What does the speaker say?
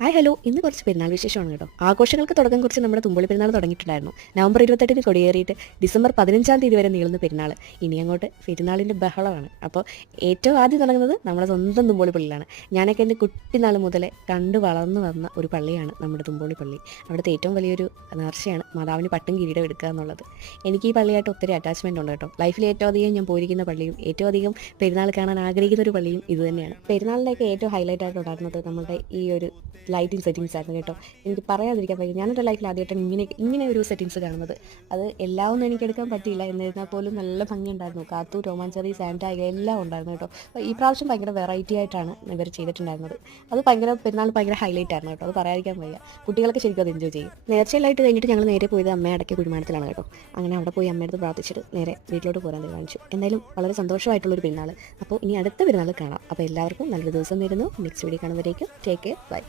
Hi hello, ഇന്ന് കുറച്ച് പെരുന്നാൾ വിശേഷമാണ് കേട്ടോ. ആഘോഷങ്ങൾക്ക് തുടക്കം കുറിച്ച് നമ്മുടെ തുമ്പളി പെരുന്നാൾ തുടങ്ങിയിട്ടുണ്ടായിരുന്നു. നവംബർ 28-ന് കൊടിയേറിയിട്ട് ഡിസംബർ 15-ാം തീയതി വരെ നീളുന്ന പെരുന്നാൾ. ഇനി അങ്ങോട്ട് പെരുന്നാളിൻ്റെ ബഹളമാണ്. അപ്പോൾ ഏറ്റവും ആദ്യം തുടങ്ങുന്നത് നമ്മുടെ സ്വന്തം തുമ്പോളി പള്ളിയിലാണ്. ഞാനൊക്കെ എൻ്റെ കുട്ടിനാൾ മുതലേ കണ്ടു വളർന്നു വന്ന ഒരു പള്ളിയാണ് നമ്മുടെ തുമ്പോളി പള്ളി. അവിടുത്തെ ഏറ്റവും വലിയൊരു നേർച്ചയാണ് മാതാവിന് പട്ടും കിരീടം എടുക്കുക എന്നുള്ളത്. എനിക്ക് ഈ പള്ളിയായിട്ട് ഒത്തിരി അറ്റാച്ച്മെൻ്റ് ഉണ്ട് കേട്ടോ. ലൈഫിൽ ഏറ്റവും അധികം ഞാൻ പോയിരിക്കുന്ന പള്ളിയും ഏറ്റവും അധികം പെരുന്നാൾ കാണാൻ ആഗ്രഹിക്കുന്ന ഒരു പള്ളിയും ഇത് തന്നെയാണ്. പെരുന്നാളിൻ്റെയൊക്കെ ഏറ്റവും ഹൈലൈറ്റ് ആയിട്ട് ഉണ്ടായിരുന്നത് നമ്മുടെ ഈ ഒരു ലൈറ്റിംഗ് സെറ്റിങ്സ് ആയിരുന്നു കേട്ടോ. എനിക്ക് പറയാതിരിക്കാൻ പറ്റും, ഞാനെൻ്റെ ലൈഫിൽ ആദ്യമായിട്ടാണ് ഇങ്ങനെ ഒരു സെറ്റിങ്സ് കാണുന്നത്. അത് എല്ലാം ഒന്നും എനിക്ക് എടുക്കാൻ പറ്റിയില്ല, എന്നിരുന്നാൽ പോലും നല്ല ഭംഗിയുണ്ടായിരുന്നു. കാത്തു, ടോമാഞ്ചെറി, സാന്റ എല്ലാം ഉണ്ടായിരുന്നു കേട്ടോ. അപ്പോൾ ഈ പ്രാവശ്യം ഭയങ്കര വെറൈറ്റി ആയിട്ടാണ് ഇവർ ചെയ്തിട്ടുണ്ടായിരുന്നത്. അത് ഭയങ്കര പെരുന്നാൾ ഭയങ്കര ഹൈലൈറ്റ് ആയിരുന്നു കേട്ടോ. അത് പറയാതിരിക്കാൻ വയ്യ. കുട്ടികളൊക്കെ ശരിക്കും അത് എൻജോയ് ചെയ്യും. നേർച്ചയെല്ലായിട്ട് കഴിഞ്ഞിട്ട് ഞങ്ങൾ നേരെ പോയത് അമ്മയെ അടക്കിയ കുഴിമാടത്തിലാണ് കേട്ടോ. അങ്ങനെ അവിടെ പോയി അമ്മയടുത്ത് പ്രാർത്ഥിച്ചിട്ട് നേരെ വീട്ടിലോട്ട് പോരാൻ തീരുമാനിച്ചു. എന്തായാലും വളരെ സന്തോഷമായിട്ടുള്ളൊരു പെരുന്നാൾ. അപ്പോൾ ഇനി അടുത്ത പെരുന്നാൾ കാണാം. അപ്പോൾ എല്ലാവർക്കും നല്ലൊരു ദിവസം വരുന്നു. നെക്സ്റ്റ് വീഡിയോ കാണുമ്പോഴേക്കും ടേക്ക് കെയർ, ബൈ.